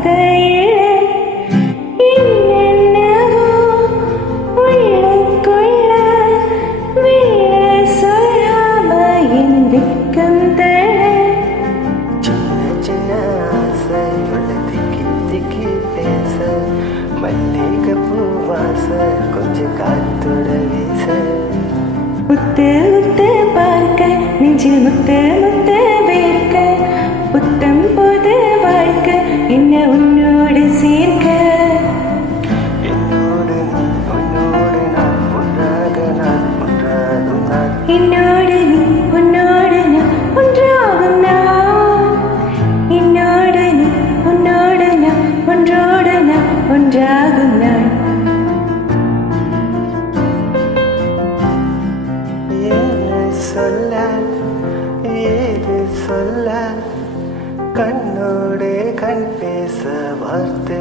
பார்க்கையில் என்னென்னவோ உள்ளுக்குள்ள வெளியே சொல்லாம என் வெட்கம் தர சின்ன சின்ன ஆசை உள்ள திக்கி திக்கி பேச மல்லிகைப்பூ வாச கொஞ்சம் காத்தோட வீச உத்து உத்து பார்க்க நெஞ்சில் முத்து முத்து வேர்க்க புத்தம் புது வாழ்க்கை என்ன உன்னோடு சேர்க்க என்னோடு நீ உன்னோடு நான் ஒன்றாகும் நான் என்னோடு நீ உன்னோடு நான் ஒன்றாகும் நான் என்னோடு நீ உன்னோடு நான் ஒன்றோடு நான் ஒன்றாகும் நான் சொல்ல ஏது சொல்ல கண்ணோடு கண் பேச வார்த்தை